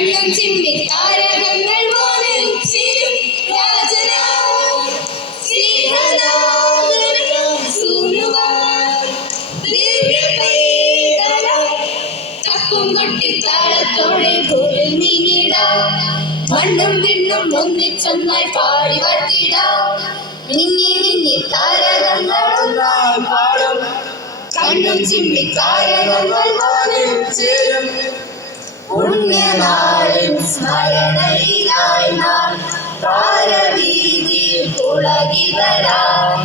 കണ്ണും ചിമ്മി താരകങ്ങൾ വാനിൽ ചേരും രാജന താളത്തോടെ പോലും നീങ്ങിടാം മണ്ണും വിണ്ണും ഒന്നിച്ചൊന്നായി പാടി വർത്തിടാം മിന്നി മിന്നി താരകങ്ങളൊന്നായി പാടും കണ്ണും ചിമ്മി താരകങ്ങൾ വാനിൽ ചേരും പുണ്യനാളിൻ സ്മരണയിലായി നാം താരവീതിയിൽ പുളകി വരാം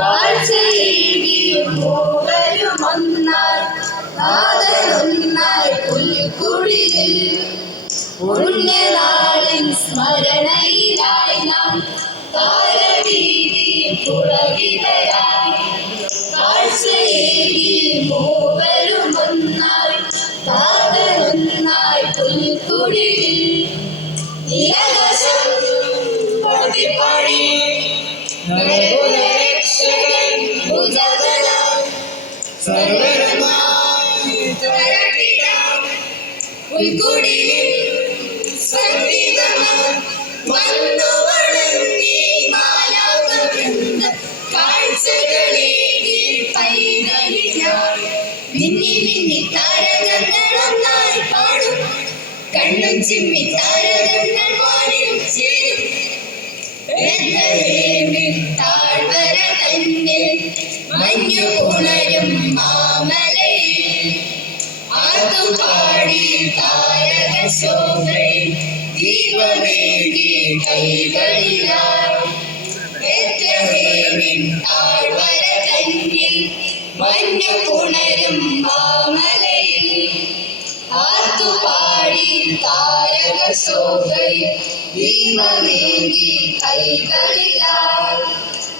കാഴ്ചയിൽ മൂവരുമൊന്നായി നാദനൊന്നായി പുൽക്കുടിലിൽ പുണ്യനാളിൻ സ്മരണയിലായി നാം താരവീതിയിൽ പുളകി വരാം കാഴ്ചയിൽ മൂവരുമൊന്നായി നാദനൊന്നായി പുൽക്കുടിലിൽ നിരകശം പാടി രക്ഷകൻ ഭുജബലം സർവരമായി തരട്ടിടാം ഉൾക്കുടിലിൽ സംഗീതമായി വന്നു വണങ്ങി മാലാകവൃന്ദ കാഴ്ചകളേകി പൈതലിനായി മിന്നി മിന്നി താരകങ്ങളൊന്നായി പാടും കണ്ണും ചിമ്മി താരകങ്ങൾ വാനിൽ ചേരും താഴ്വര തന്നിൽ മഞ്ഞു ഉണരും മാമലയിൽ ആർത്തുപാടി താരക ശോഭയിൽ ദീപമേകി കൈകളിലായി താഴ്വര തന്നിൽ മഞ്ഞു ഉണരും മാമലയിൽ ആർത്തുപാടി താരക ശോഭയിൽ ദീപമേകി കൈകളിലായി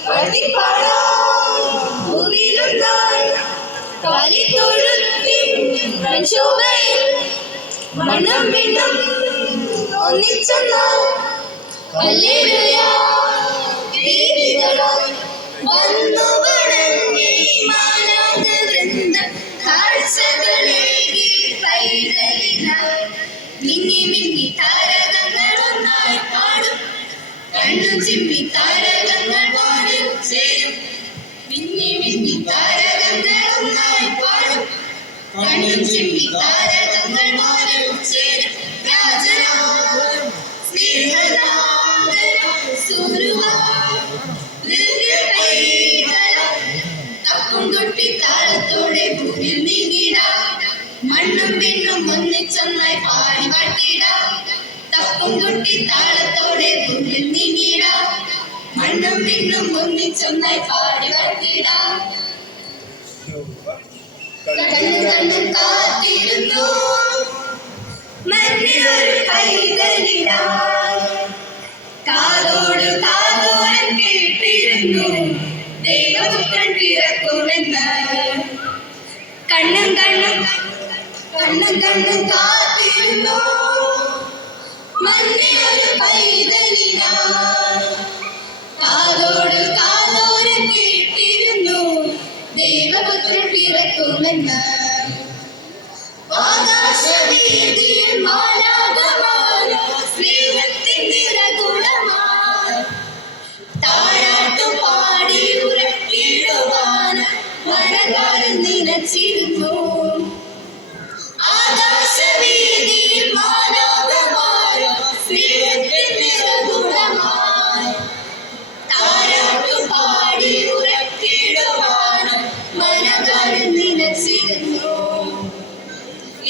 പതിപ്പാടാം ഭൂവിലൊന്നായി കളിത്തൊഴുത്തിൻ പ്രചോദയിൽ മണം വിണം ഒന്നിച്ചൊന്നായി ഹല്ലേലൂയ ഗീതികളായി വന്നു വണങ്ങി മാലാകവൃന്ദ കാഴ്ചകളേകി പൈതലിനായി മിന്നി മിന്നി താരകങ്ങളൊന്നായി പാടും കണ്ണും ചിമ്മി താരകങ്ങൾ വാനിൽ ചേരും മിന്നി മിന്നി താരകങ്ങളൊന്നായി പാടും കണ്ണും ചിമ്മി താരകങ്ങൾ വാനിൽ ചേരും രാജനാം സ്നേഹനാഥനാം സുഹൃതാം ദിവ്യപൈതലം തപ്പും കൊട്ടി താളത്തോടെ ഭൂമിയിൽ നീങ്ങിടാം മണ്ണും വിണ്ണും ഒന്നിച്ചൊന്നായി പാടി വർത്തിടാം തപ്പും കൊട്ടി താളത്തോടെ ഭൂമിയിൽ നീങ്ങിടാം മണ്ണും വിണ്ണും ഒന്നിച്ചൊന്നായി പാടി വർത്തിടാം കണ്ണും കാത്തിരുന്നു മണ്ണിലൊരു പൈതലിനായി കാതോട് കാതോരം കേട്ടിരുന്നു ദൈവപുത്രൻ പിറക്കുമെന്ന് കണ്ണും കാത്തിരുന്നു മണ്ണിലൊരു പൈതലിനായി കാതോട് കാതോരം കേട്ടിരുന്നു ദൈവപുത്രൻ പിറക്കുമെന്ന് ആകാശവീതിയിൽ മാലാഖമാർ സ്നേഹത്തിൻ നിറകുടമായി താരാട്ടുപാടി ഉറക്കിടുവാൻ മഴകാലം നിലച്ചിരുന്നു ആകാശവീതിയിൽ മാലാഖമാർ സ്നേഹത്തിൻ നിറകുടമായി താരാട്ടുപാടി ഉറക്കിടുവാൻ മഴകാലം നിലച്ചിരുന്നു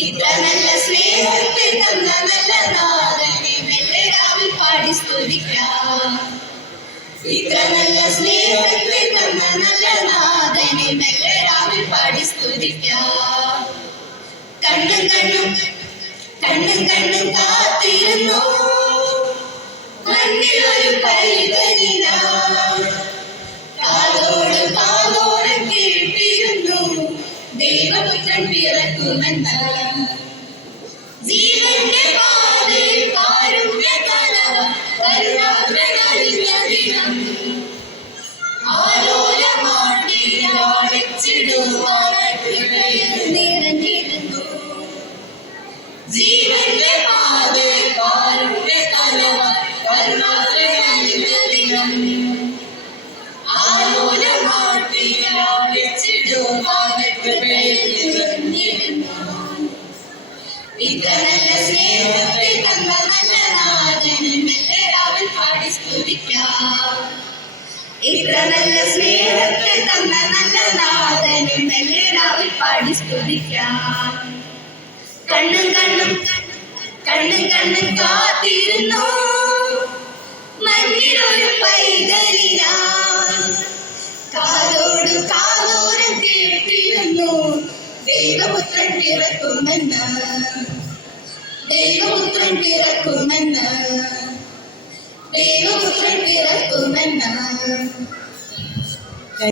ഇത്ര നല്ല സ്നേഹത്തെ തന്ന നല്ല നാഥനെ മെല്ലെ രാവിൽ പാടി സ്തുതിക്കാം ഇത്ര നല്ല സ്നേഹത്തെ തന്ന നല്ല നാഥനെ മെല്ലെ രാവിൽ പാടി സ്തുതിക്കാം കണ്ണും കാത്തിരുന്നു മണ്ണിലൊരു പൈതലിനായി കാതോട് കാതോരം കേട്ടിരുന്നു ദൈവപുത്രൻ പിറക്കുമെന്ന് ജീവന്റെ പാതയിൽ കരുണാകരനറിഞ്ഞ ദിനം ആലോലമാണ്ടിടുവാനായി നിറഞ്ഞിരുന്നു ജീവന്റെ പാത ഇത്ര നല്ല സ്നേഹത്തെ തന്ന നല്ല നാഥന് മെല്ലരാവിൽ പാടി സ്തുതിക്കാം. ഇത്ര നല്ല സ്നേഹത്തെ തന്ന നല്ല നാഥന് മെല്ലരാവിൽ പാടി സ്തുതിക്കാം. കണ്ണും കണ്ണും കണ്ണും കണ്ണും കാത്തിരുന്നു മഞ്ഞിലൊരു പൈതലിനാ. കാതോട് കാതോരം കേട്ടിരുന്നു ദൈവപുത്രൻ പിറക്കുമെന്ന്, ദൈവപുത്രൻ പിറക്കുമെന്ന്, ദൈവപുത്രൻ പിറക്കുമെന്ന്.